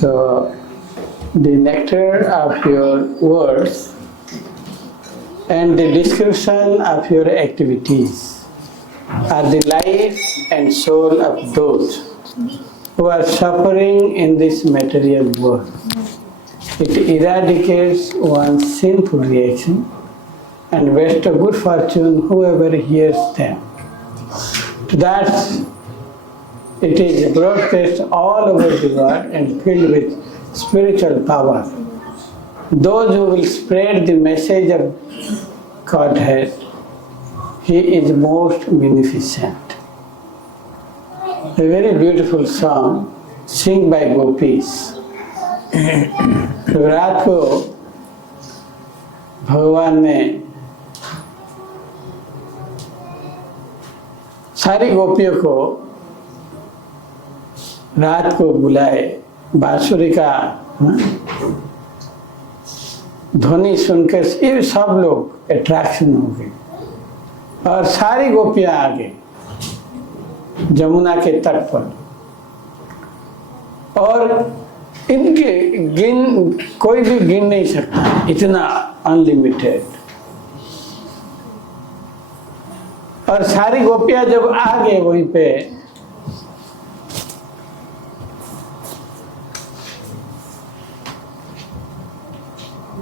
So, the nectar of your words and the description of your activities are the life and soul of those who are suffering in this material world. It eradicates one's sinful reaction and bestows good fortune whoever hears them. Thus, it is broadcast all over the world and filled with spiritual power. Those who will spread the message of Godhead, He is most beneficent. A very beautiful song, sung by gopis. रात को भगवान ने सारी गोपियों को रात को बुलाए, बांसुरी का ध्वनि सुनकर ये सब लोग अट्रैक्शन हो गए और सारी गोपियां आ गई जमुना के तट पर। और इनके कोई भी गिन नहीं सकता, इतना अनलिमिटेड। और सारी गोपियां जब आ गए वहीं पे,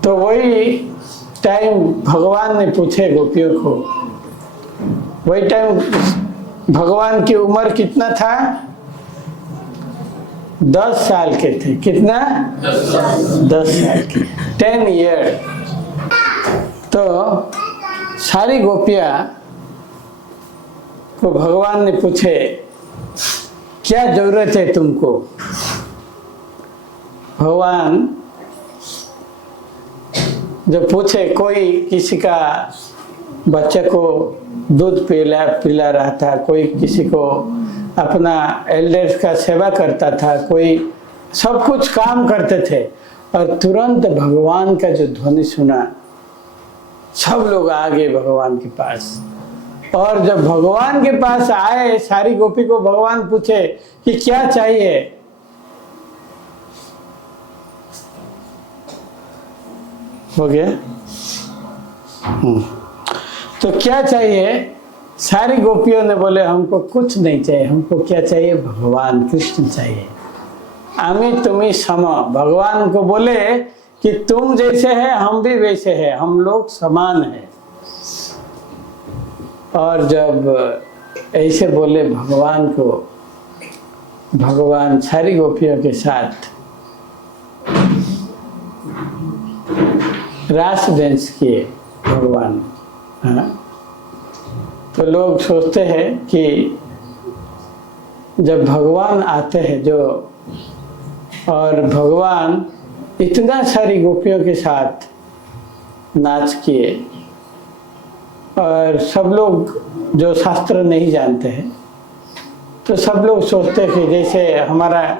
तो वही टाइम भगवान ने पूछे गोपियों को, वही टाइम भगवान की उम्र कितना था? 10 साल के थे। कितना? 10 साल के। 10 years, तो सारी गोपियां को भगवान ने पूछे क्या जरूरत है तुमको। भगवान जब पूछे, कोई किसी का बच्चे को दूध पिला रहा था, कोई किसी को अपना एल्डर्स का सेवा करता था, कोई सब कुछ काम करते थे, और तुरंत भगवान का जो ध्वनि सुना, सब लोग आ गए भगवान के पास। और जब भगवान के पास आए, सारी गोपी को भगवान पूछे कि क्या चाहिए। हो गया? तो क्या चाहिए? सारी गोपियों ने बोले हमको कुछ नहीं चाहिए, हमको क्या चाहिए? भगवान कृष्ण चाहिए। आमी तुम्ही सम, भगवान को बोले कि तुम जैसे है हम भी वैसे हैं, हम लोग समान हैं। और जब ऐसे बोले भगवान को, भगवान सारी गोपियों के साथ रास डांस किए भगवान। हाँ? तो लोग सोचते हैं कि जब भगवान आते हैं जो, और भगवान इतना सारी गोपियों के साथ नाच किए, और सब लोग जो शास्त्र नहीं जानते हैं, तो सब लोग सोचते हैं कि जैसे हमारा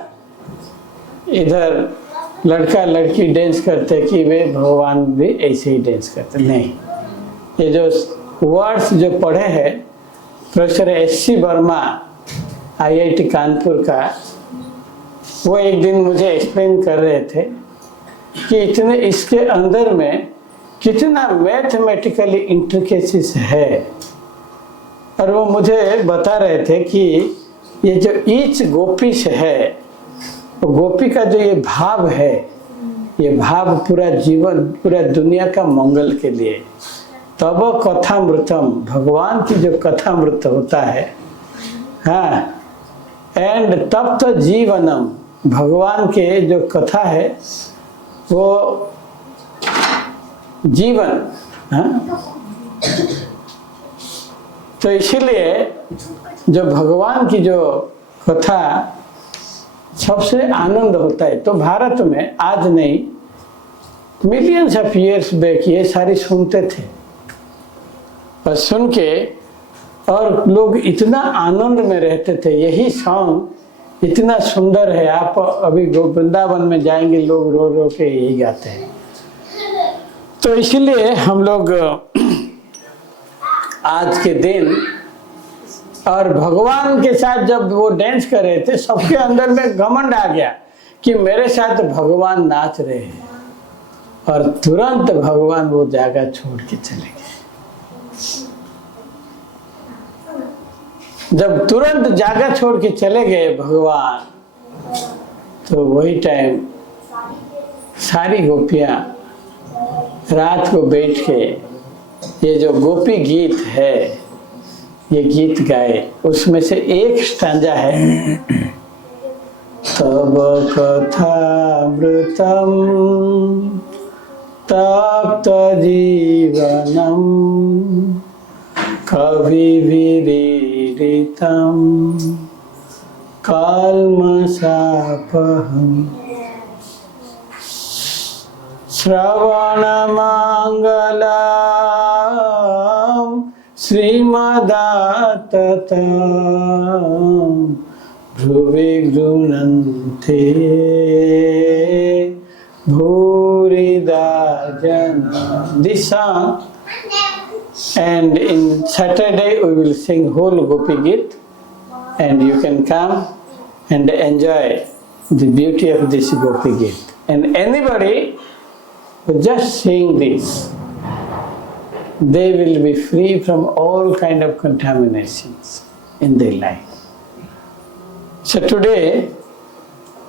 इधर लड़का लड़की डांस करते कि वे भगवान भी ऐसे ही डांस करते। नहीं, ये जो वर्ड्स जो पढ़े हैं professor SC. Verma IIT Kanpur का, वो एक दिन मुझे एक्सप्लेन कर रहे थे कि इतने इसके अंदर में कितना मैथमेटिकली इंट्रिकेसीज है। और वो मुझे बता रहे थे कि ये जो ईच गोपी से है, तो गोपी का जो ये भाव है, ये भाव पूरा जीवन, पूरा दुनिया का मंगल के लिए। तब कथामृतम, भगवान की जो कथामृत होता है, हाँ, एंड तब तो जीवनम, भगवान के जो कथा है वो जीवन। हाँ? तो इसीलिए जो भगवान की जो कथा सबसे आनंद होता है, तो भारत में आज नहीं, मिलियंस ऑफ ईयर्स बैक ये सारी सुनते थे, और सुन के और लोग इतना आनंद में रहते थे। यही सॉन्ग इतना सुंदर है, आप अभी वृंदावन में जाएंगे, लोग रो रो के यही गाते हैं। तो इसलिए हम लोग आज के दिन, और भगवान के साथ जब वो डांस कर रहे थे, सबके अंदर में घमंड आ गया कि मेरे साथ भगवान नाच रहे हैं, और तुरंत भगवान वो जगह छोड़ के चले गए। जब तुरंत जगह छोड़ के चले गए भगवान, तो वही टाइम सारी गोपियां रात को बैठ के ये जो गोपी गीत है, ये गीत गाए। उसमें से एक स्टैंजा है, तब कथामृतम तप्त जीवनम कविविरीडितम कल्मषापहम् श्रवणमङ्गलम् श्रीमदाततं भ्रुवि गृह्णन्ति भूरिदा जना। This song, and in Saturday we will sing whole Gopi Geet, and you can come and enjoy the beauty of this Gopi Geet. And anybody who just sing this, they will be free from all kind of contaminations in their life. So today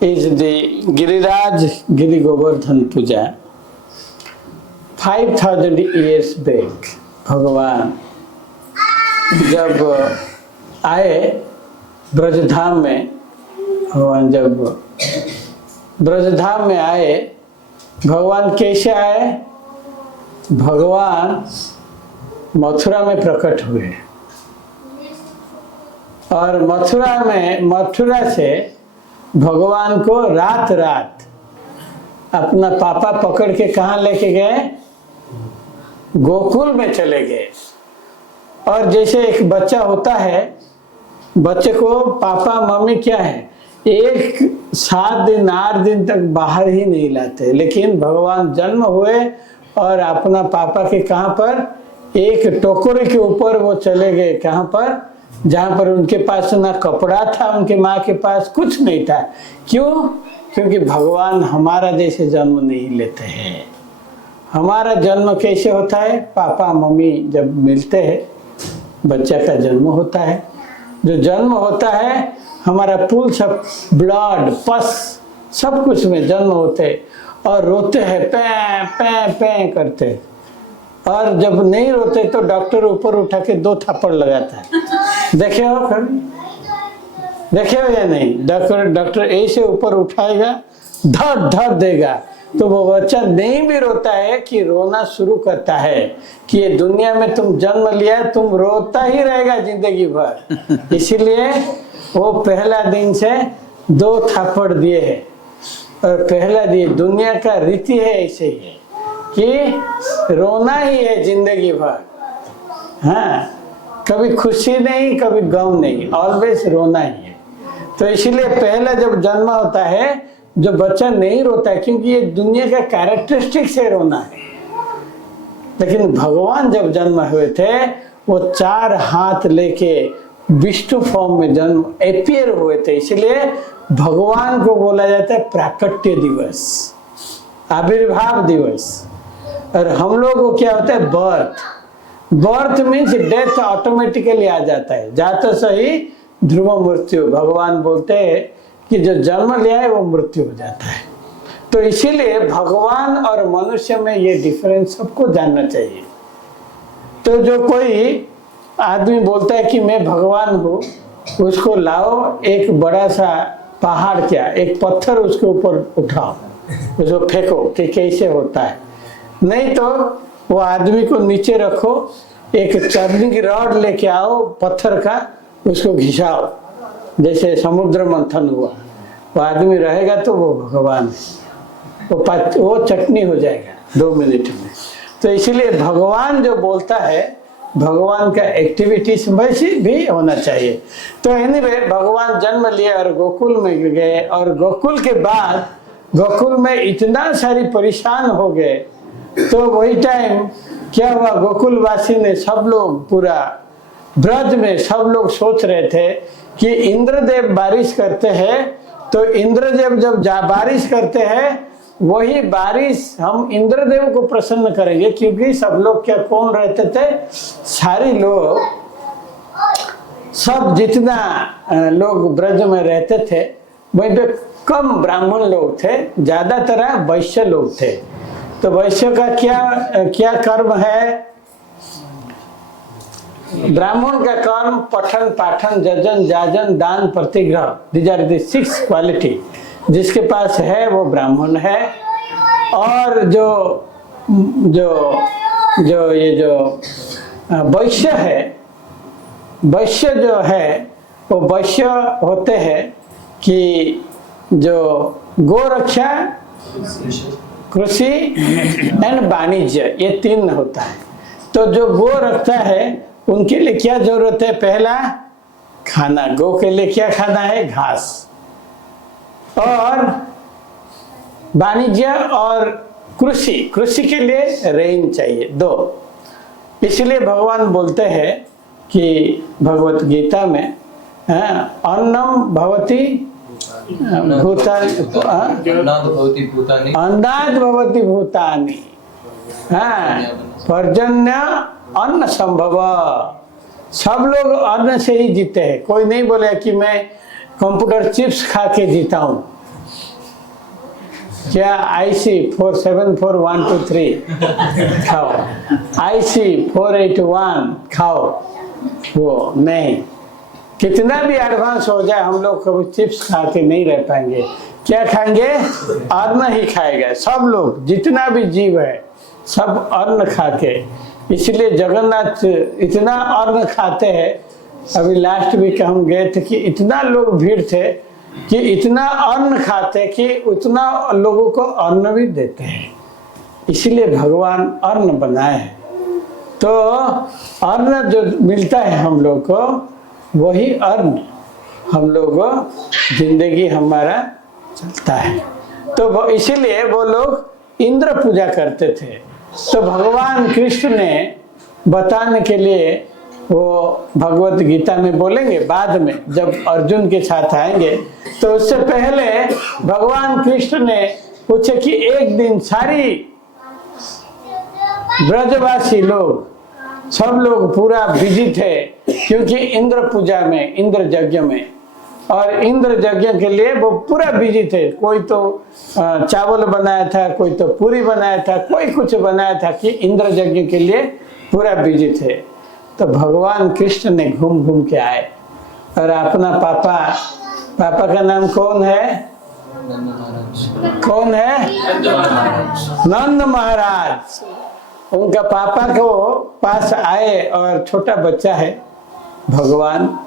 is the Giriraj Giri Govardhan Puja. 5000 years back, भगवान जब आए ब्रजधाम में, भगवान जब ब्रजधाम में आए भगवान कैसे आए? भगवान मथुरा में प्रकट हुए और मथुरा से भगवान को रात रात अपना पापा पकड़ के कहाँ लेके गए? गोकुल में चले गए। और जैसे एक बच्चा होता है, बच्चे को पापा मम्मी क्या है, 7 दिन 8 दिन तक बाहर ही नहीं लाते, लेकिन भगवान जन्म हुए और अपना पापा के कहाँ पर, एक टोकरे के ऊपर वो चले गए। कहाँ पर? जहाँ पर उनके पास ना कपड़ा था, उनके माँ के पास कुछ नहीं था। क्यों? क्योंकि भगवान हमारा जैसे जन्म नहीं लेते हैं। हमारा जन्म कैसे होता है? पापा मम्मी जब मिलते हैं, बच्चा का जन्म होता है। जो जन्म होता है, हमारा पुल सब ब्लड पस सब कुछ में जन्म होते हैं और रोते हैं, पैं पैं पैं करते। और जब नहीं रोते तो डॉक्टर ऊपर उठा के 2 थप्पड़ लगाता है। देखे हो कभी? देखे हो या नहीं? डॉक्टर ऐसे ऊपर उठाएगा, धड़ धड़ देगा, तो वो बच्चा नहीं भी रोता है कि रोना शुरू करता है कि ये दुनिया में तुम जन्म लिया, तुम रोता ही रहेगा जिंदगी भर। इसीलिए वो पहला दिन से 2 थप्पड़ दिए है। और पहला दिन दुनिया का रीति है, ऐसे ही है कि रोना ही है जिंदगी भर। हाँ, कभी खुशी नहीं, कभी गम नहीं, ऑलवेज रोना ही है। तो इसीलिए पहला जब जन्म होता है, जो बच्चा नहीं रोता है, क्योंकि ये दुनिया का कैरेक्टरिस्टिक से रोना है। लेकिन भगवान जब जन्म हुए थे, वो 4 हाथ लेके विष्णु फॉर्म में जन्म एपियर हुए थे। इसलिए भगवान को बोला जाता है प्राकट्य दिवस, आविर्भाव दिवस। और हम लोग को क्या होता है? बर्थ मीन्स डेथ ऑटोमेटिकली आ जाता है। जाते सही ध्रुव मृत्यु। भगवान बोलते हैं कि जो जन्म लिया है वो मृत्यु हो जाता है। तो इसीलिए भगवान और मनुष्य में ये डिफरेंस सबको जानना चाहिए। तो जो कोई आदमी बोलता है कि मैं भगवान हूँ, उसको लाओ एक बड़ा सा पहाड़, क्या एक पत्थर उसके ऊपर उठाओ, उसको फेंको कि कैसे होता है। नहीं तो वो आदमी को नीचे रखो, एक चरनी की रॉड लेके आओ पत्थर का, उसको घिसाओ, जैसे समुद्र मंथन हुआ। वो आदमी रहेगा तो वो भगवान है, वो चटनी हो जाएगा 2 मिनट में। तो इसीलिए भगवान जो बोलता है, भगवान का एक्टिविटीज वैसे भी होना चाहिए। तो एनीवे भगवान जन्म लिए और गोकुल में गए, और गोकुल के बाद गोकुल में इतना सारी परेशान हो गए। तो वही टाइम क्या हुआ, गोकुल वासी ने, सब लोग पूरा ब्रज में सब लोग सोच रहे थे कि इंद्रदेव बारिश करते हैं, तो इंद्रदेव जब बारिश करते हैं, वही बारिश हम इंद्रदेव को प्रसन्न करेंगे। क्योंकि सब लोग क्या, कौन रहते थे? सारे लोग, सब जितना लोग ब्रज में रहते थे, वहीं पे कम ब्राह्मण लोग थे, ज्यादातर वैश्य लोग थे। तो वैश्य का क्या कर्म है? ब्राह्मण का कर्म पठन पाठन जजन जाजन दान प्रतिग्रह, दीज आर द 6 क्वालिटी। जिसके पास है वो ब्राह्मण है। और जो वैश्य है, वैश्य जो है वो वैश्य होते हैं कि जो गोरक्षा, कृषि एंड वाणिज्य, ये 3 होता है। तो जो गो रखता है उनके लिए क्या जरूरत है? पहला खाना। गो के लिए क्या खाना है? घास। और वाणिज्य और कृषि के लिए रेन चाहिए, 2। इसलिए भगवान बोलते हैं कि भगवत गीता में, अन्नम भवति अन्नाद भवति भूतानि, पर्जन्य अन्न संभव। सब लोग अन्न से ही जीते हैं। कोई नहीं बोले कि मैं कंप्यूटर चिप्स खा के जीता हूं। क्या IC 474123 खाओ, IC 481 खाओ, वो नहीं। कितना भी एडवांस हो जाए, हम लोग कभी चिप्स खा के नहीं रह पाएंगे। क्या खाएंगे? अन्न ही खाएगा सब लोग, जितना भी जीव है सब अन्न खा के। इसलिए जगन्नाथ इतना अन्न खाते हैं। अभी लास्ट वीक हम गए थे कि इतना लोग भीड़ थे कि इतना अन्न खाते कि उतना लोगों को अन्न भी देते हैं। इसलिए भगवान अन्न बनाए हैं। तो अन्न जो मिलता है हम लोग को, वही अन्न हम लोग को जिंदगी हमारा चलता है। तो इसीलिए वो लोग इंद्र पूजा करते थे। तो भगवान कृष्ण ने बताने के लिए, वो भगवत गीता में बोलेंगे बाद में जब अर्जुन के साथ आएंगे। तो उससे पहले भगवान कृष्ण ने पूछे कि एक दिन सारी ब्रजवासी लोग, सब लोग पूरा बिजी थे, क्योंकि इंद्र पूजा में, इंद्र यज्ञ में, और इंद्र यज्ञ के लिए वो पूरा बिजी थे। कोई तो चावल बनाया था, कोई तो पूरी बनाया था, कोई कुछ बनाया था कि इंद्र यज्ञ के लिए पूरा बिजी थे। तो भगवान कृष्ण ने घूम घूम के आए और अपना पापा का नाम कौन है? कौन है? नंद महाराज। उनका पापा को पास आए और छोटा बच्चा है भगवान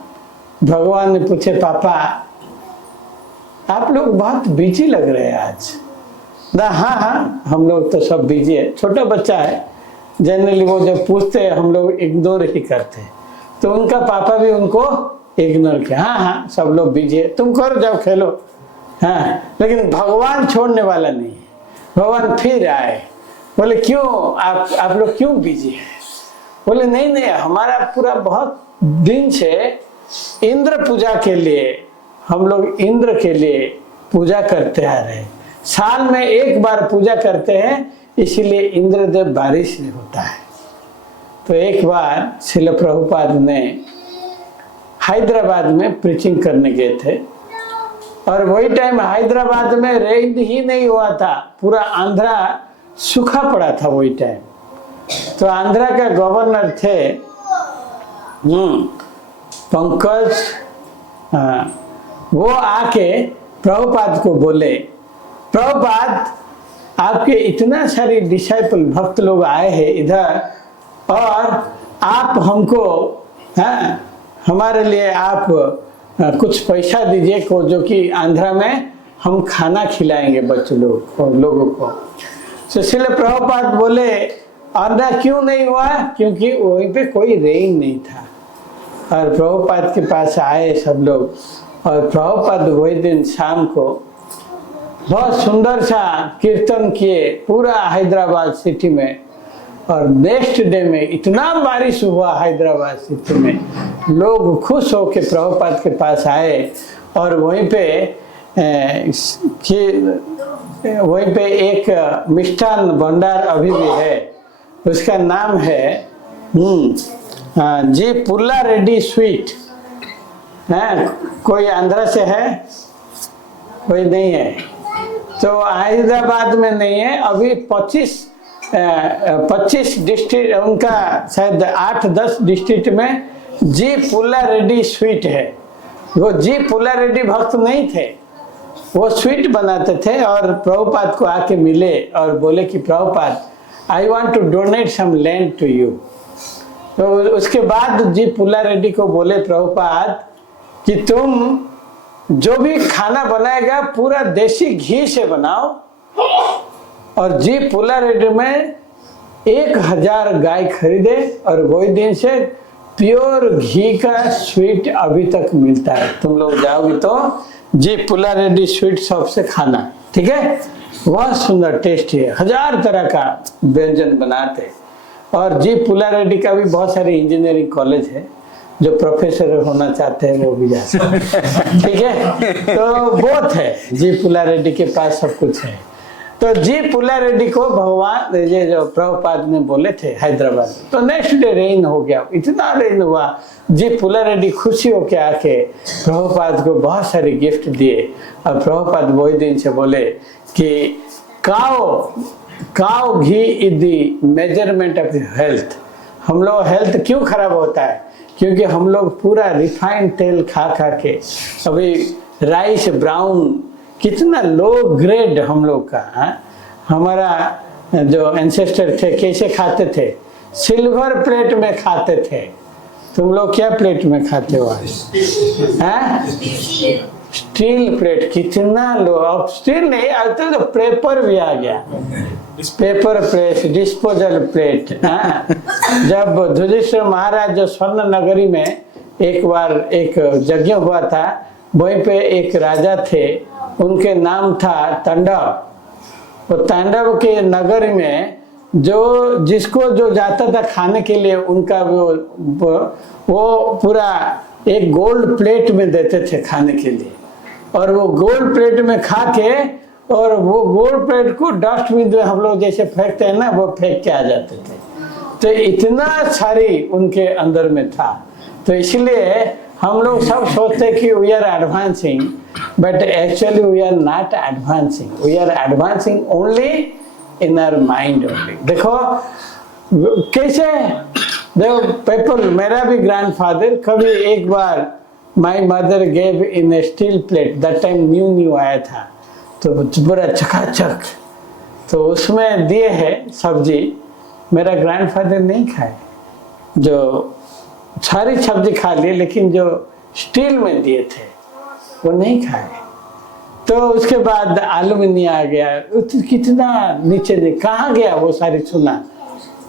ने पूछे, पापा आप लोग बहुत बिजी लग रहे हैं आज। ना हाँ हम लोग तो सब बिजी है। छोटा बच्चा है, जनरली वो जब पूछते हैं हम लोग इग्नोर ही करते हैं। तो उनका पापा भी उनको इग्नोर किया। हाँ सब लोग बिजी है, तुम करो, जाओ खेलो। हाँ, लेकिन भगवान छोड़ने वाला नहीं है। भगवान फिर आए, बोले क्यों आप लोग क्यों बिजी है? बोले नहीं हमारा पूरा बहुत दिन से इंद्र पूजा के लिए, हम लोग इंद्र के लिए पूजा करते आ रहे हैं। साल में एक बार पूजा करते हैं, इसीलिए इंद्रदेव बारिश नहीं होता है। तो एक बार श्रील प्रभुपाद ने हैदराबाद में प्रीचिंग करने गए थे, और वही टाइम हैदराबाद में रेन ही नहीं हुआ था, पूरा आंध्रा सूखा पड़ा था वही टाइम। तो आंध्रा का गवर्नर थे पंकज, वो आके प्रभुपाद को बोले, प्रभुपाद आपके इतना सारी डिसाइपल भक्त लोग आए हैं इधर, और आप हमको हमारे लिए आप कुछ पैसा दीजिए को, जो कि आंध्रा में हम खाना खिलाएंगे बच्चों लोगों को। तो इसलिए प्रभुपाद बोले आंध्रा क्यों नहीं हुआ? क्योंकि वहीं पे कोई रेन नहीं था। और प्रभुपाद के पास आए सब लोग, और प्रभुपाद वही दिन शाम को बहुत सुंदर सा कीर्तन किए पूरा हैदराबाद सिटी में। और नेक्स्ट डे में इतना बारिश हुआ हैदराबाद सिटी में, लोग खुश होके प्रभुपाद के पास आए। और वहीं पे एक मिष्ठान भंडार अभी भी है, उसका नाम है जी पुल्ला रेड्डी स्वीट है। कोई आंध्रा से है? कोई नहीं है। तो हैदराबाद में नहीं है अभी। 25 डिस्ट्रिक्ट, उनका शायद 8-10 डिस्ट्रिक्ट में जी पुल्ला रेड्डी स्वीट है। वो जी पुल्ला रेड्डी भक्त नहीं थे, वो स्वीट बनाते थे। और प्रभुपाद को आके मिले और बोले कि Prabhupada I want to donate some land to you. तो उसके बाद जी पुल्ला रेड्डी को बोले प्रभुपाद कि तुम जो भी खाना बनाएगा पूरा देसी घी से बनाओ। और जी पुल्ला रेड्डी में 1000 गाय खरीदे, और वही दिन से प्योर घी का स्वीट अभी तक मिलता है। तुम लोग जाओगे तो जी पुल्ला रेड्डी स्वीट शॉप से खाना, ठीक है? बहुत सुंदर टेस्टी है, 1000 तरह का व्यंजन बनाते। और जी पुल्ला रेड्डी का भी बहुत सारे इंजीनियरिंग कॉलेज है, जो प्रोफेसर होना चाहते हैं वो भी जा सकते हैं, ठीक है? तो बहुत है, जी पुल्ला रेड्डी के पास सब कुछ है। तो जी पुल्ला रेड्डी को भगवान, ये जो प्रभुपाद ने बोले थे हैदराबाद, तो नेक्स्ट डे रेन हो गया, इतना रेन हुआ। जी पुल्ला रेड्डी खुशी होके आके प्रभुपाद को बहुत सारे गिफ्ट दिए। और प्रभुपाद वही दिन से बोले कि cow ghee is the measurement of health. हम लोग हेल्थ क्यों खराब होता है? क्योंकि हम लोग पूरा रिफाइंड तेल खा के, अभी राइस ब्राउन कितना लो ग्रेड हम लोग का। हमारा जो एंसेस्टर थे कैसे खाते थे, सिल्वर प्लेट में खाते थे। तुम लोग क्या प्लेट में खाते हो आज? Steel plate. कितना लो, अब स्टील नहीं, अब तो पेपर भी आ गया, पेपर प्लेट, डिस्पोजल प्लेट। जब युधिष्ठिर महाराज जो स्वर्ण नगरी में एक बार एक यज्ञ हुआ था, वहीं पे एक राजा थे, उनके नाम था तांडव। वो तांडव के नगर में जो जिसको जो जाता था खाने के लिए, उनका वो पूरा एक गोल्ड प्लेट में देते थे खाने के लिए, और वो गोल्ड प्लेट में खा के, और वो गोल्ड प्लेट को डस्टबिन में हम लोग जैसे फेंकते हैं ना, वो फेंक के आ जाते थे। तो इतना सारी उनके अंदर में था। तो इसलिए हम लोग सब सोचते कि we are advancing, but actually we are not advancing, we are advancing only in our mind only. देखो कैसे, देखो पेपर, मेरा भी ग्रैंडफादर कभी एक बार my mother gave in a steel plate, that time new आया था, तो पूरा चकाचक, तो उसमें दिए है सब्जी। मेरा ग्रैंडफादर नहीं खाए, जो सारी सब्जी खा ली, लेकिन जो स्टील में दिए थे वो नहीं खाए। तो उसके बाद एल्यूमिनियम आ गया, कितना नीचे कहाँ गया वो सारी सुना।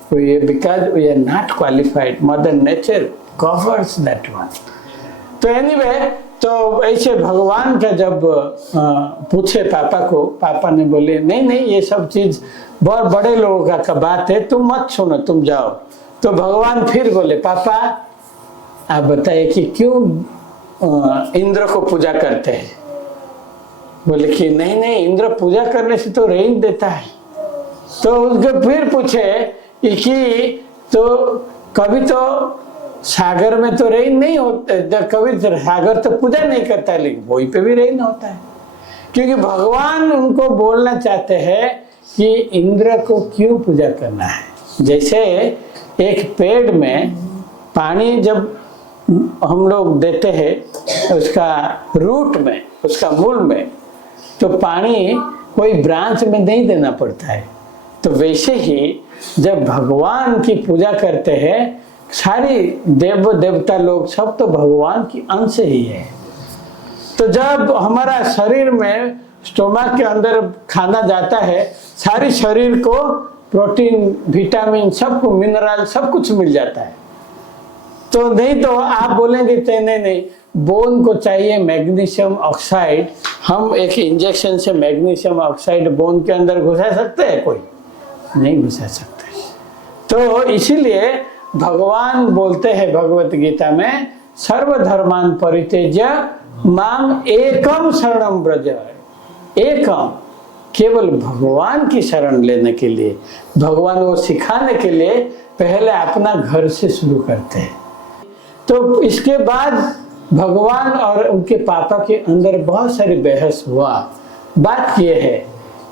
तो ये because we are not qualified, mother nature covers that one. तो एनीवे, तो ऐसे भगवान का जब पूछे पापा को, पापा ने बोले नहीं नहीं, ये सब चीज बहुत बड़े लोगों का बात है, तुम मत सुनो, तुम जाओ। तो भगवान फिर बोले, पापा आप बताइए कि क्यों इंद्र को पूजा करते हैं? बोले कि नहीं नहीं, इंद्र पूजा करने से तो रेन देता है। तो उसको फिर पूछे कि तो कभी तो सागर में तो रेन नहीं होता, कभी सागर तो पूजा नहीं करता है, लेकिन वहीं पे भी रेन होता है। क्योंकि भगवान उनको बोलना चाहते हैं कि इंद्र को क्यों पूजा करना है। जैसे एक पेड़ में पानी जब हम लोग देते हैं उसका रूट में, उसका मूल में, तो पानी कोई ब्रांच में नहीं देना पड़ता है। तो वैसे ही जब भगवान की पूजा करते हैं, सारी देव देवता लोग सब तो भगवान की अंश ही है। तो जब हमारा शरीर में स्टोमक के अंदर खाना जाता है, सारी शरीर को प्रोटीन, विटामिन, सबको मिनरल सब कुछ मिल जाता है। तो नहीं तो आप बोलेंगे नहीं नहीं, बोन को चाहिए मैग्नीशियम ऑक्साइड, हम एक इंजेक्शन से मैग्नीशियम ऑक्साइड बोन के अंदर घुसा सकते हैं? कोई नहीं घुसा सकते। तो इसीलिए भगवान बोलते हैं भगवत गीता में, सर्वधर्मान परित्यज्य माम एकम शरणम व्रज। एकम, केवल भगवान की शरण लेने के लिए, भगवान को सिखाने के लिए पहले अपना घर से शुरू करते हैं। तो इसके बाद भगवान और उनके पापा के अंदर बहुत सारी बहस हुआ। बात यह है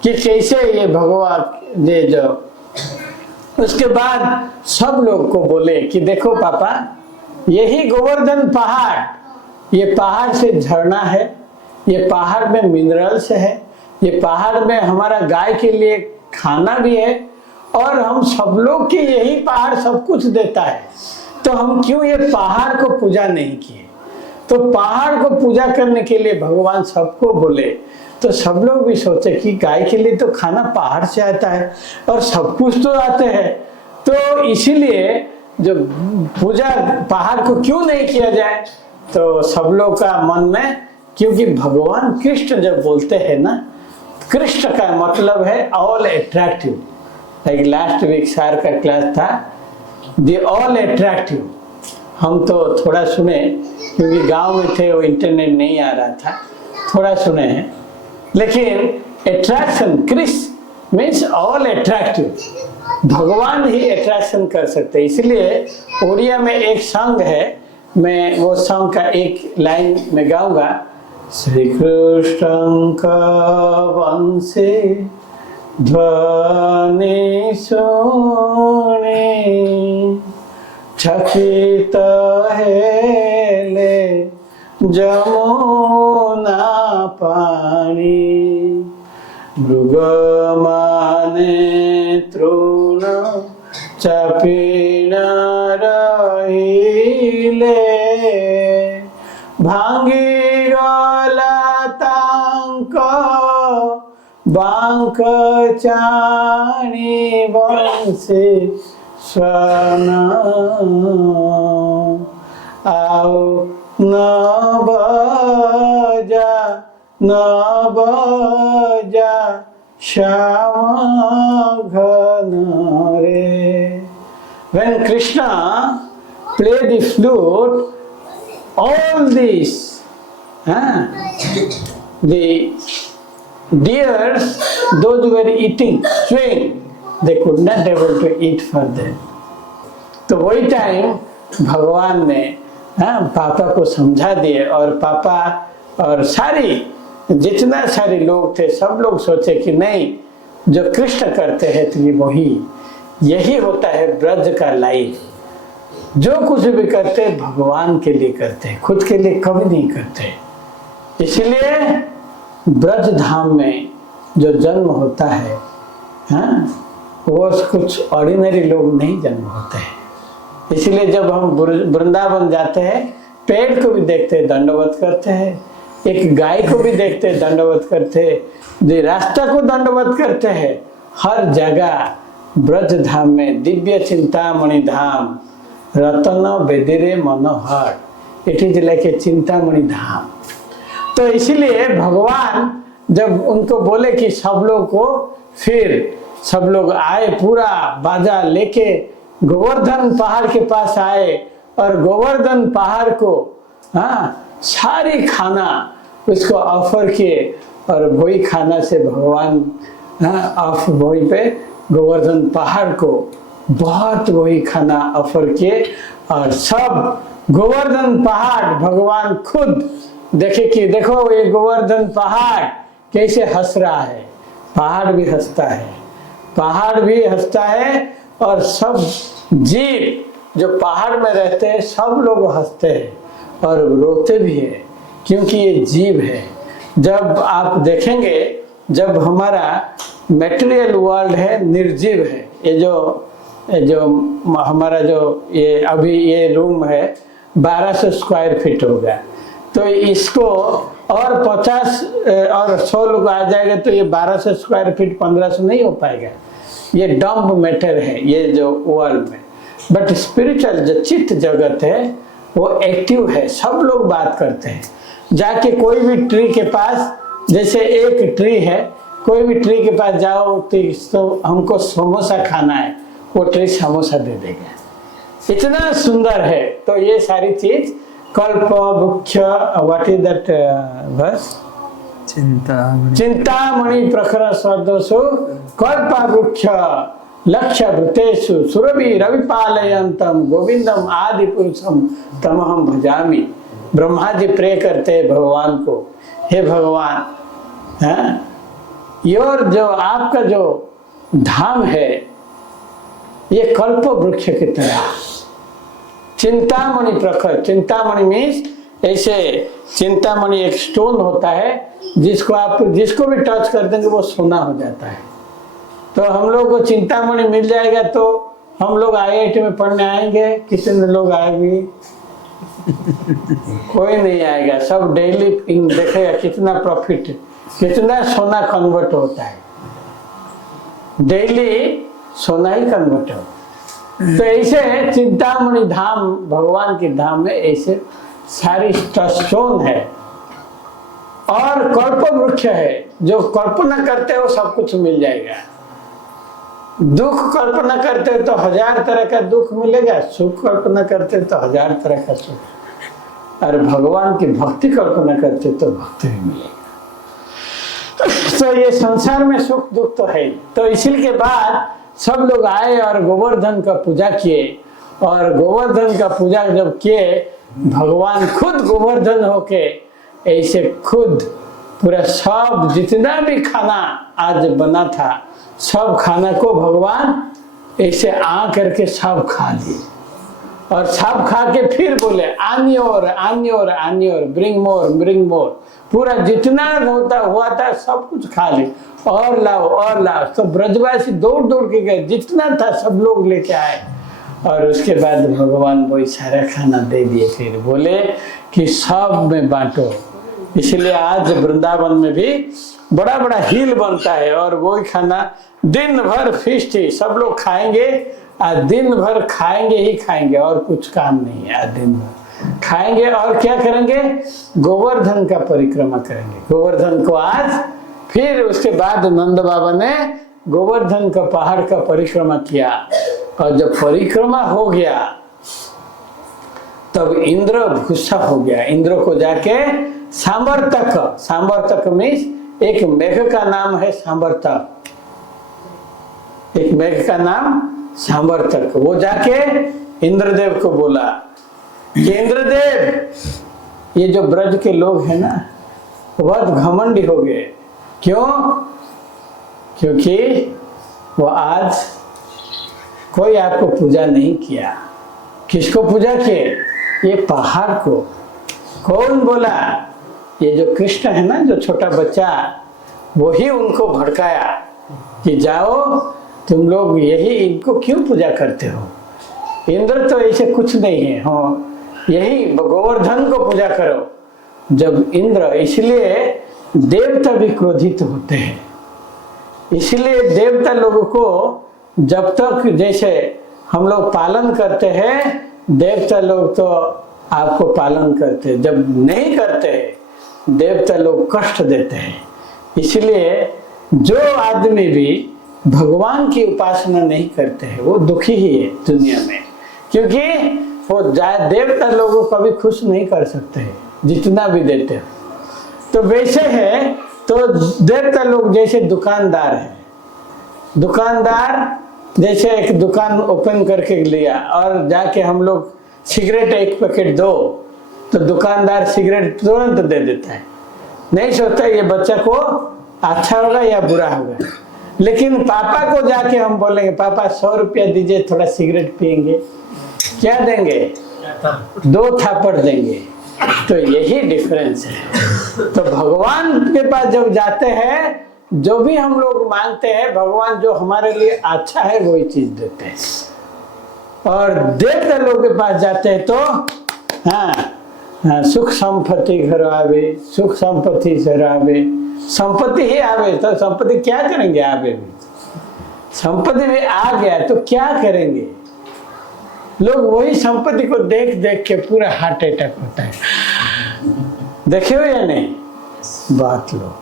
कि कैसे ये भगवान ये जो, उसके बाद सब लोग को बोले कि देखो पापा, यही गोवर्धन पहाड़, ये पहाड़ से झरना है, ये पहाड़ में मिनरल्स है, ये पहाड़ में हमारा गाय के लिए खाना भी है, और हम सब लोग के यही पहाड़ सब कुछ देता है। तो हम क्यों ये पहाड़ को पूजा नहीं किए? तो पहाड़ को पूजा करने के लिए भगवान सबको बोले। तो सब लोग भी सोचे कि गाय के लिए तो खाना पहाड़ से आता है और सब कुछ तो आते हैं, तो इसीलिए जो पूजा पहाड़ को क्यों नहीं किया जाए। तो सब लोग का मन में, क्योंकि भगवान कृष्ण जब बोलते हैं ना, कृष्ण का मतलब है all attractive. Like last week सार का क्लास था, द ऑल अट्रैक्टिव। हम तो थोड़ा सुने, क्योंकि गांव में थे, वो इंटरनेट नहीं आ रहा था, थोड़ा सुने हैं। लेकिन attraction, Krishna means all attractive, भगवान ही अट्रैक्शन कर सकते हैं। इसलिए उड़िया में एक सॉन्ग है, मैं वो सॉन्ग का एक लाइन में गाऊंगा। श्री कृष्ण का वंशे ध्वनि सुने, चकित हेले जमुना पानी, मृगमाने तृण चापी न रहिले भांगी गला तांक बांक चाणी बंसी स्वन आओ न बजा श्याम घन रे. When Krishna played the flute, all these the deers, those who were eating, chewing, they could not able to eat further. तो वही टाइम भगवान ने पापा को समझा दिए, और पापा और जितना सारे लोग थे सब लोग सोचे कि नहीं, जो कृष्ण करते हैं तो यही होता है ब्रज का लाइफ. जो कुछ भी करते भगवान के लिए करते हैं, खुद के लिए कभी नहीं करते. इसलिए ब्रज धाम में जो जन्म होता है वो कुछ ऑर्डिनरी लोग नहीं जन्म होते हैं. इसलिए जब हम वृंदावन जाते हैं, पेड़ को भी देखते हैं, दंडवत करते हैं, एक गाय को भी देखते हैं, दंडवत करते हैं, रास्ता को दंडवत करते हैं. हर जगह ब्रज धाम में दिव्य चिंतामणि धाम, रतन बेदिरे मनोहर, it is like a Chintamani Dham. तो इसीलिए भगवान जब उनको बोले कि सब लोग को, फिर सब लोग आए, पूरा बाजा लेके गोवर्धन पहाड़ के पास आए, और गोवर्धन पहाड़ को सारी खाना उसको ऑफर किए, और वही खाना से भगवान वही पे गोवर्धन पहाड़ को बहुत वही खाना ऑफर किए. और सब गोवर्धन पहाड़ भगवान खुद देखे कि देखो ये गोवर्धन पहाड़ कैसे हंस रहा है. पहाड़ भी हंसता है, पहाड़ भी हंसता है, और सब जीव जो पहाड़ में रहते हैं सब लोग हंसते हैं और रोते भी है, क्योंकि ये जीव है. जब आप देखेंगे, जब हमारा मटेरियल वर्ल्ड है, निर्जीव है, ये जो हमारा जो ये अभी ये रूम है 1200 स्क्वायर फीट होगा, तो इसको और 50 और 100 लोग आ जाएगा तो ये 1200 स्क्वायर फीट 1500 नहीं हो पाएगा. ये डम्प मैटर है ये जो वर्ल्ड में. बट स्पिरिचुअल जो चित्त जगत है वो एक्टिव है, सब लोग बात करते हैं. जाके कोई भी ट्री के पास, जैसे एक ट्री है, कोई भी ट्री के पास जाओ तो हमको समोसा खाना है, वो ट्री समोसा दे देगा. इतना सुंदर है. तो ये सारी चीज कल्प वृक्ष, व्हाट इज दैट वर्स, चिंतामणि प्रखर स्वदोषु कल्प वृक्ष लक्ष्य वृतेषु सुरभि रविपालयंतम गोविंदम आदि पुरुषम तमहम भजामि. ब्रह्मा जी प्रे करते हैं भगवान को, हे भगवान, योर जो आपका जो धाम है ये कल्प वृक्ष की तरह, चिंतामणि प्रखर. चिंतामणि मीन्स ऐसे, चिंतामणि एक स्टोन होता है जिसको भी टच कर देंगे वो सोना हो जाता है. तो हम लोग को चिंतामणि मिल जाएगा तो हम लोग IIT में पढ़ने आएंगे, कितने लोग आएंगे? कोई नहीं आएगा. सब डेली देखेगा कितना प्रॉफिट, कितना सोना कन्वर्ट होता है, डेली सोना ही कन्वर्ट होता है. तो ऐसे चिंतामणि धाम, भगवान के धाम में ऐसे सारी स्टोन है और कल्प वृक्ष है. जो कल्पना करते हो सब कुछ मिल जाएगा. दुख कल्पना करते हो तो 1000 तरह का दुख मिलेगा, सुख कल्पना करते हो तो 1000 तरह का सुख, और भगवान की भक्ति कल्पना करते हो तो भक्ति भी मिलेगा. तो ये संसार में सुख दुख तो है. तो इसी के बाद सब लोग आए और गोवर्धन का पूजा किए, और गोवर्धन का पूजा जब किए, भगवान खुद गोवर्धन होके ऐसे खुद पूरा सब जितना भी खाना आज बना था सब खाना को भगवान ऐसे आ करके सब खा लिए. और सब खा के फिर बोले आनी और ब्रिंग मोर, पूरा जितना होता हुआ था सब कुछ खा ले, और लाओ। तो ब्रजवासी दौड़ दौड़ के गए, जितना था सब लोग लेके आए, और उसके बाद भगवान वही सारा खाना दे दिए। फिर बोले कि सब में बांटो। इसलिए आज वृंदावन में भी बड़ा बड़ा हिल बनता है, और वही खाना दिन भर फीस्ट ही, सब लोग खाएंगे, आज दिन भर खाएंगे ही खाएंगे, और कुछ काम नहीं है। आज दिन भर खाएंगे और क्या करेंगे, गोवर्धन का परिक्रमा करेंगे। गोवर्धन को आज फिर उसके बाद नंद बाबा ने गोवर्धन का पहाड़ का परिक्रमा किया, और जब परिक्रमा हो गया तब इंद्र गुस्सा हो गया। इंद्र को जाके सांवर्तक मीन्स एक मेघ का नाम है सांवर्तक, एक मेघ का नाम सांवर्तक। वो जाके इंद्रदेव को बोला कि इंद्रदेव, ये जो ब्रज के लोग हैं ना बहुत घमंडी हो गए। क्यों? क्योंकि वो आज कोई आपको पूजा नहीं किया। किसको पूजा किए? ये पहाड़ को। कौन बोला? ये जो कृष्ण है ना, जो छोटा बच्चा, वही उनको भड़काया कि जाओ तुम लोग यही इनको क्यों पूजा करते हो, इंद्र तो ऐसे कुछ नहीं है, हाँ यही गोवर्धन को पूजा करो। जब इंद्र, इसलिए देवता भी क्रोधित होते हैं, इसलिए देवता लोगों को जब तक जैसे हम लोग पालन करते हैं, देवता लोग तो आपको पालन करते हैं, जब नहीं करते हैं देवता लोग कष्ट देते हैं। इसलिए जो आदमी भी भगवान की उपासना नहीं करते हैं वो दुखी ही है दुनिया में, क्योंकि वो देवता लोगों को भी खुश नहीं कर सकते हैं जितना भी देते हो। तो वैसे है, तो देवता लोग जैसे दुकानदार है, दुकानदार जैसे एक दुकान ओपन करके लिया और जाके हम लोग सिगरेट एक पैकेट दो, तो दुकानदार सिगरेट तुरंत दे देता है, नहीं सोचता ये बच्चा को अच्छा होगा या बुरा होगा। लेकिन पापा को जाके हम बोलेंगे पापा 100 रुपया दीजिए, थोड़ा सिगरेट पियेंगे, क्या देंगे? 2 थापड़ देंगे। तो यही डिफरेंस है। तो भगवान के पास जब जाते हैं, जो भी हम लोग मांगते हैं, भगवान जो हमारे लिए अच्छा है वही चीज देते हैं। और देवता लोग के पास जाते हैं तो हाँ सुख संपत्ति घर आवे, सुख संपत्ति से आवे, संपत्ति ही आवे, तो संपत्ति क्या करेंगे? आवे भी संपत्ति भी आ गया तो क्या करेंगे? लोग वही संपत्ति को देख देख के पूरा हार्ट अटैक होता है। देखे हो या नहीं? बात लो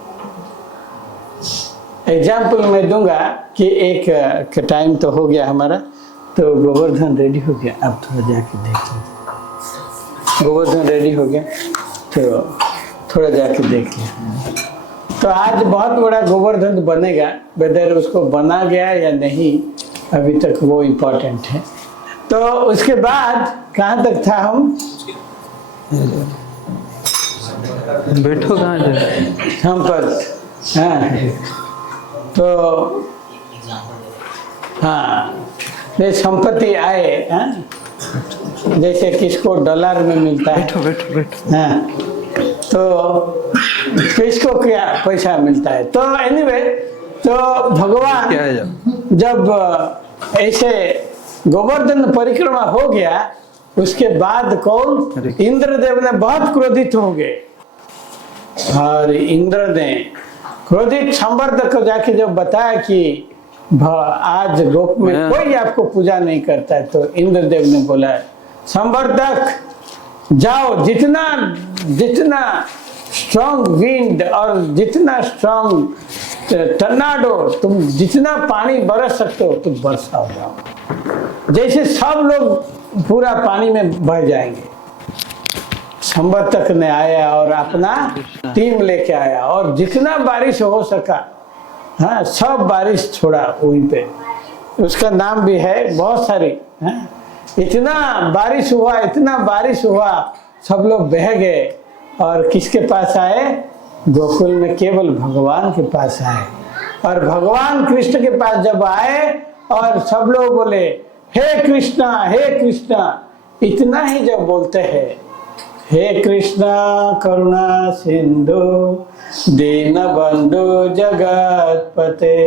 एग्जाम्पल मैं दूंगा कि एक टाइम तो हो गया हमारा, तो गोवर्धन रेडी हो गया, अब थोड़ा जाके देख लीजिए। गोवर्धन रेडी हो गया तो थोड़ा जाके देख लिया। तो आज बहुत बड़ा गोवर्धन बनेगा, वेदर उसको बना गया या नहीं अभी तक वो इम्पोर्टेंट है। तो उसके बाद कहाँ तक था हम? बैठो कहाँ हम पर हाँ, तो हाँ ये संपत्ति आए, हाँ? जैसे किसको डॉलर में मिलता है, बैठो बैठो बैठो, हाँ, तो किसको क्या पैसा मिलता है। तो एनीवे, तो भगवान क्या है जब ऐसे गोवर्धन परिक्रमा हो गया, उसके बाद कौन? इंद्रदेव ने बहुत क्रोधित हो गए, और इंद्र ने क्रोधित संवर्धक को जाके जब बताया कि आज गोप में कोई आपको पूजा नहीं करता है, तो इंद्रदेव ने बोला संवर्धक जाओ, जितना जितना स्ट्रॉन्ग विंड और जितना स्ट्रॉन्ग टर्नाडो, तुम जितना पानी बरस सकते हो तुम बरसाओ जाओ, जैसे सब लोग पूरा पानी में बह जाएंगे। संवर्धक ने आया और अपना टीम लेके आया, और जितना बारिश हो सका, हाँ, सब बारिश छोड़ा वहीं पे। उसका नाम भी है बहुत सारी, हाँ? इतना बारिश हुआ, इतना बारिश हुआ, सब लोग बह गए, और किसके पास आए? गोकुल में केवल भगवान के पास आए। और भगवान कृष्ण के पास जब आए और सब लोग बोले हे कृष्णा, इतना ही जब बोलते हैं, हे कृष्णा करुणा सिंधु दीन बंधु जगत पते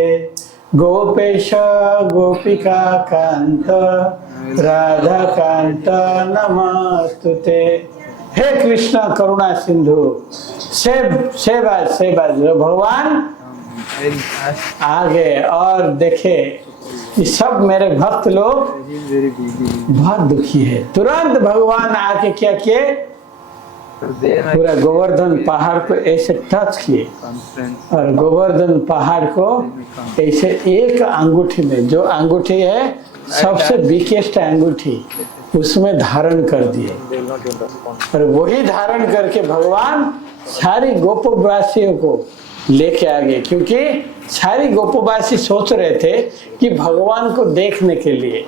गोपेश गोपिका कांत राधा कांत नमस्तुते। हे कृष्णा करुणा सिंधु, से बाज भगवान आगे और देखे कि सब मेरे भक्त लोग बहुत दुखी है। तुरंत भगवान आके क्या किए, पूरा गोवर्धन पहाड़ को ऐसे टच किए और गोवर्धन पहाड़ को ऐसे एक अंगूठी में, जो अंगूठी है सबसे बिगेस्ट अंगूठी, उसमें धारण कर दिए। और वही धारण करके भगवान सारी गोपवासियों को लेके आ गए, क्योंकि सारी गोपवासी सोच रहे थे कि भगवान को देखने के लिए।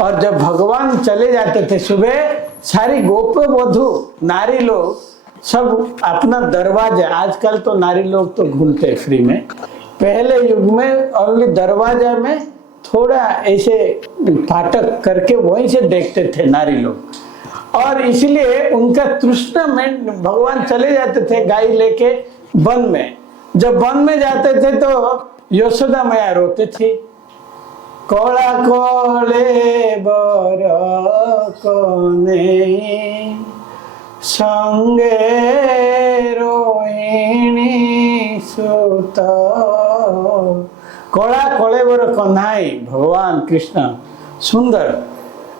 और जब भगवान चले जाते थे सुबह, सारी गोप वधू नारी लोग सब अपना दरवाजा, आजकल तो नारी लोग तो घूमते फ्री में, पहले युग में ओनली दरवाजा में थोड़ा ऐसे फाटक करके वहीं से देखते थे नारी लोग। और इसलिए उनका तृष्णा में भगवान चले जाते थे गाय लेके वन में। जब वन में जाते थे तो यशोदा मैया रोते थी, कोला कोले बर कोने संगे रोहिणी सुत। कोला कोले बर कन्हाई भगवान कृष्ण सुंदर,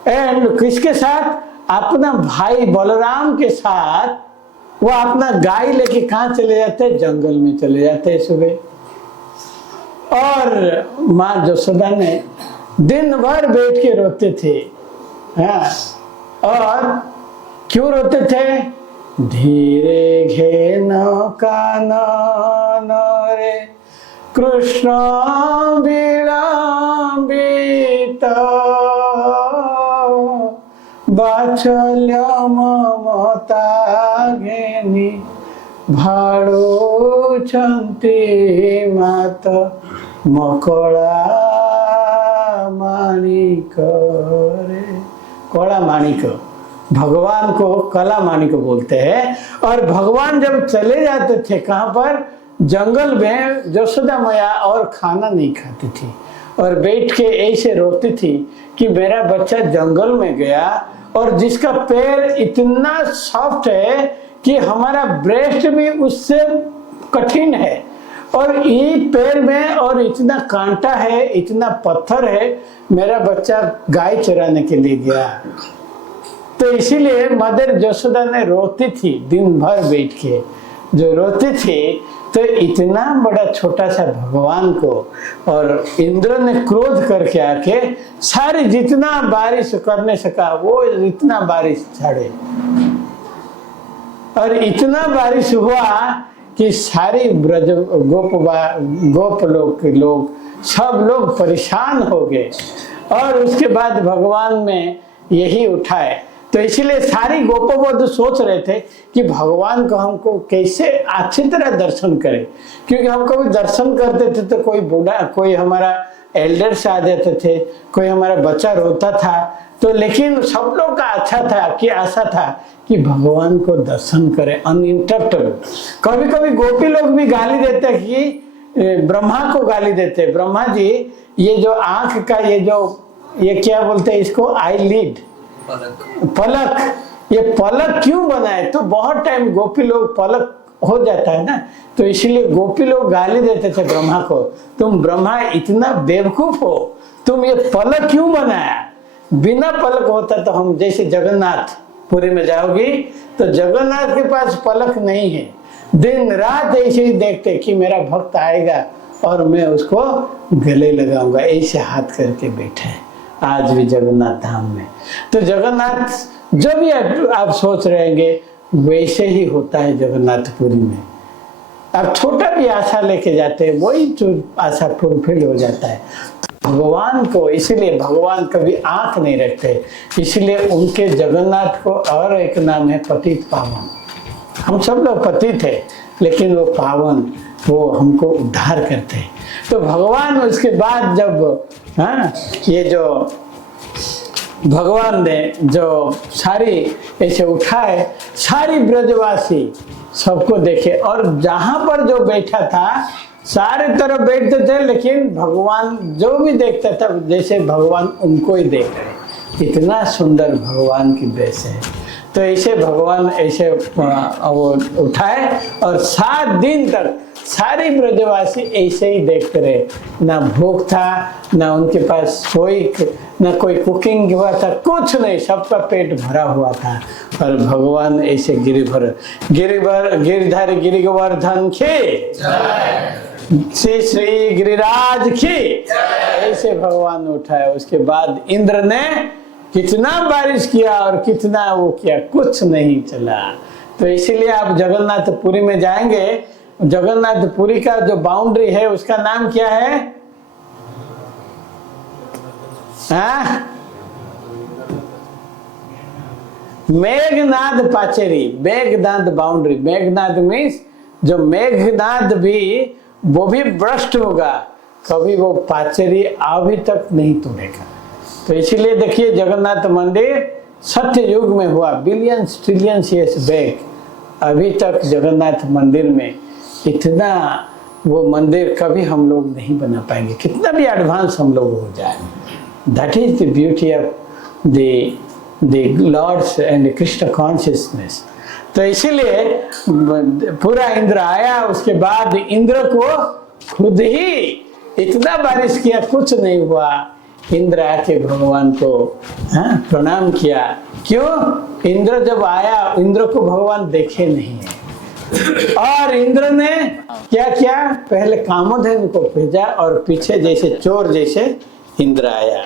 एंड किसके साथ, अपना भाई बलराम के साथ वो अपना गाय लेके कहाँ चले जाते, जंगल में चले जाते सुबह। और माँ यशोदा ने दिन भर बैठ के रोते थे। हाँ, और क्यों रोते थे, धीरे घेन कानन रे कृष्ण विलंबित बात्सल्य ममता घेनी भाड़ुछंती मात मकड़ा माणिक रे। कड़ा माणिक, भगवान को कला माणिक बोलते हैं। और भगवान जब चले जाते थे कहाँ पर, जंगल में, यशोदा मैया और खाना नहीं खाती थी और बैठ के ऐसे रोती थी कि मेरा बच्चा जंगल में गया और जिसका पैर इतना सॉफ्ट है कि हमारा ब्रेस्ट भी उससे कठिन है, और ये पैर में और इतना कांटा है, इतना पत्थर है, मेरा बच्चा गाय चराने के लिए गया। तो इसीलिए मदर यशोदा ने रोती थी दिन भर बैठ के, जो रोती थी। तो इतना बड़ा छोटा सा भगवान को, और इंद्र ने क्रोध करके आके सारी जितना बारिश करने सका वो इतना बारिश छाड़े, और इतना बारिश हुआ कि सारी ब्रज गोप लोग सब लोग परेशान हो गए। और उसके बाद भगवान में यही उठाए। तो इसीलिए सारी गोपवधू सोच रहे थे कि भगवान को हमको कैसे अच्छी तरह दर्शन करें, क्योंकि हम कभी दर्शन करते थे तो कोई बूढ़ा, कोई हमारा एल्डर्स आ जाते थे, कोई हमारा बच्चा रोता था, तो लेकिन सब लोग का अच्छा था कि आशा था कि भगवान को दर्शन करें अनइंटरप्टेड। कभी कभी गोपी लोग भी गाली देते कि ब्रह्मा को गाली देते, ब्रह्मा जी ये जो आंख का ये क्या बोलते हैं इसको, आईलिड, पलक, ये पलक क्यों बनाए, तो बहुत टाइम गोपी लोग पलक हो जाता है ना, तो इसलिए गोपी लोग गाली देते थे ब्रह्मा को, तुम ब्रह्मा इतना बेवकूफ हो, तुम ये पलक क्यों बनाया, बिना पलक होता तो हम जैसे जगन्नाथ पुरी में जाओगी तो जगन्नाथ के पास पलक नहीं है, दिन रात ऐसे ही देखते कि मेरा भक्त आएगा और मैं उसको गले लगाऊंगा, ऐसे हाथ करके बैठे हैं आज भी जगन्नाथ धाम में। तो जगन्नाथ जो भी आप सोच रहेंगे वैसे ही होता है जगन्नाथपुरी में। आप छोटा भी आशा लेके जाते हैं वही जो आशा फुलफिल हो जाता है। भगवान को, इसीलिए भगवान कभी आंख नहीं रखते, इसलिए उनके जगन्नाथ को और एक नाम है पतित पावन। हम सब लोग पतित थे लेकिन वो पावन, वो हमको उद्धार करते हैं। तो भगवान उसके बाद जब ये जो भगवान ने जो सारी ऐसे उठाए, सारी ब्रजवासी सबको देखे, और जहां पर जो बैठा था सारे तरफ बैठते थे, लेकिन भगवान जो भी देखता था जैसे भगवान उनको ही देख रहे, इतना सुंदर भगवान की वेश है। तो ऐसे भगवान ऐसे वो उठाए और 7 दिन तक सारे ब्रजवासी ऐसे ही देखते रहे, ना भूख था, ना उनके पास ना कोई कुकिंग हुआ था, कुछ नहीं, सबका पेट भरा हुआ था। और भगवान ऐसे गिरिधारी गिरिवर्धन की श्री श्री गिरिराज की ऐसे भगवान उठाए। उसके बाद इंद्र ने कितना बारिश किया और कितना वो किया, कुछ नहीं चला। तो इसीलिए आप जगन्नाथपुरी में जाएंगे, जगन्नाथपुरी का जो बाउंड्री है उसका नाम क्या है? मेघनाद पाचेरी, मेघनाद बाउंड्री। मेघनाद मीन्स जो मेघनाद भी वो भी भ्रष्ट होगा, कभी वो पाचेरी अभी तक नहीं तोड़ेगा। तो इसीलिए देखिए जगन्नाथ मंदिर सत्य युग में हुआ, बिलियंस ट्रिलियंस ईयर्स बैक, अभी तक जगन्नाथ मंदिर में इतना वो मंदिर कभी हम लोग नहीं बना पाएंगे, कितना भी एडवांस हम लोग हो जाए। That is the beauty of the lords and Krishna consciousness. तो इसीलिए पूरा इंद्र आया, उसके बाद इंद्र को खुद ही इतना बारिश किया, कुछ नहीं हुआ। इंद्र आके भगवान को प्रणाम किया। क्यों? इंद्र जब आया, इंद्र को भगवान देखे नहीं है, और इंद्र ने क्या किया, पहले कामधेनु को भेजा और पीछे जैसे चोर जैसे इंद्र आया,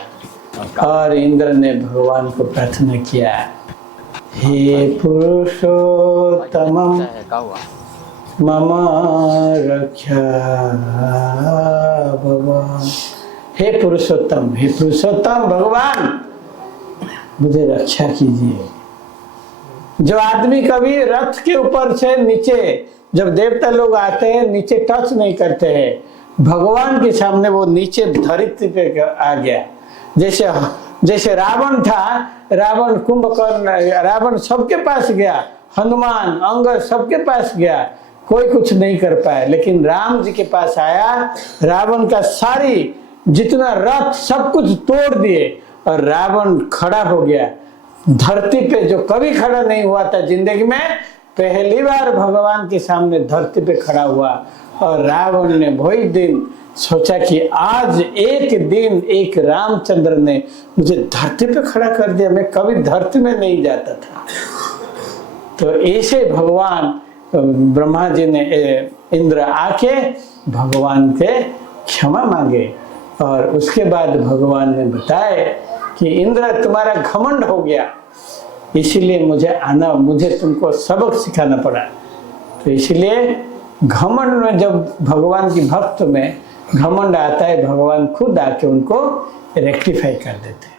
और इंद्र ने भगवान को प्रार्थना किया, हे पुरुषोत्तम मम रक्षा भगवान। हे पुरुषोत्तम, हे पुरुषोत्तम भगवान मुझे रक्षा कीजिए। जो आदमी कभी रथ के ऊपर से नीचे, जब देवता लोग आते हैं नीचे टच नहीं करते हैं, भगवान के सामने वो नीचे धरती पे आ गया। जैसे रावण था, रावण कुंभकर्ण, रावण सबके पास गया, हनुमान अंगद सबके पास गया, कोई कुछ नहीं कर पाया, लेकिन राम जी के पास आया, रावण का सारी जितना रथ सब कुछ तोड़ दिए और रावण खड़ा हो गया धरती पे, जो कभी खड़ा नहीं हुआ था जिंदगी में, पहली बार भगवान के सामने धरती पे खड़ा हुआ। और रावण ने वही दिन सोचा कि आज एक दिन एक रामचंद्र ने मुझे धरती पे खड़ा कर दिया, मैं कभी धरती में नहीं जाता था। तो ऐसे भगवान ब्रह्मा जी ने, इंद्र आके भगवान के क्षमा मांगे, और उसके बाद भगवान ने बताया कि इंद्र तुम्हारा घमंड हो गया, इसीलिए मुझे तुमको सबक सिखाना पड़ा। तो इसीलिए घमंड में, जब भगवान की भक्त में घमंड आता है, भगवान खुद आके उनको रेक्टिफाई कर देते हैं।